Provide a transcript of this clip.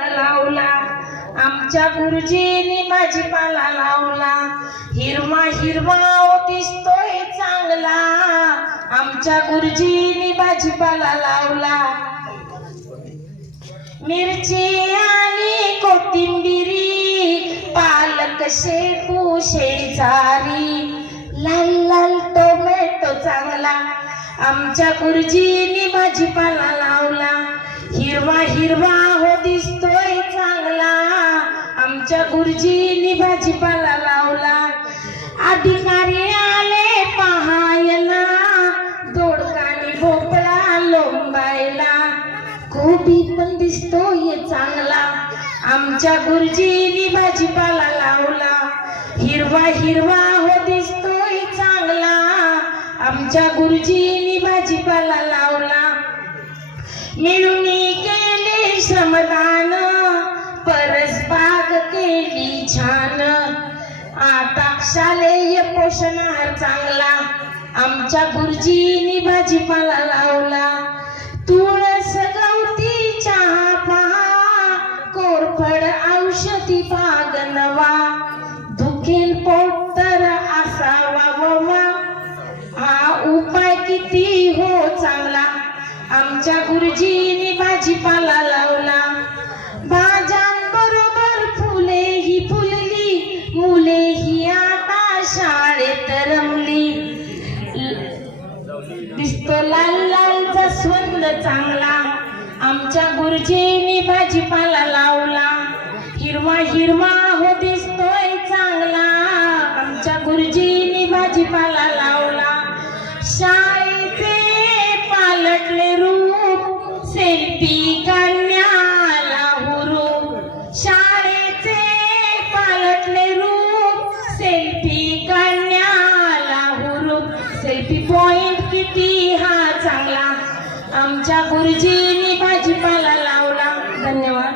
लावला. आमच्या गुरुजींनी भाजीपाला लावला. हिरवा हिरवा दिसतोय चांगला. आमच्या गुरुजीनी भाजीपाला लावला. मिरची आणि कोथिंबिरी पालक शेपू शेजारी. लाल लाल टोमॅटो चांगला. आमच्या गुरुजीनी भाजीपाला लावला. हिरवा हिरवा गुरुजींनी भाजीपाला लावला. अधिकारी आले पहायला. दोडकानी भोपळा लोंबायला. कोबी पण हे चांगला. आमच्या गुरुजींनी भाजीपाला लावला. हिरवा हिरवा हो दिसतोय चांगला. आमच्या गुरुजींनी भाजीपाला लावला. मिळून केले श्रमदान. आता शालेय पोषणाहार चांगला. आमच्या गुरुजीनी भाजीपाला लावला. तुळस गवती चहा पहा. कोरफड औषधी बाग नवा. दुखेल पोट तर असावा बाबा हा उपाय किती हो चांगला. आमच्या गुरुजीनी भाजीपाला लावला. दिसतो लाल लालचा स्वंद चांगला. आमच्या गुरुजींनी भाजीपाला लावला. हिरवा हिरवा हो दिसतोय चांगला. आमच्या गुरुजींनी भाजीपाला लावला. शाळेचे पालटले रूप सेल्फी काढण्याला हुरूप शाळेचे पालटले रूप सेल्फी काढ सेल्फी पॉइंट किती हा चांगला. आमच्या गुरुजींनी भाजीपाला लावला. धन्यवाद.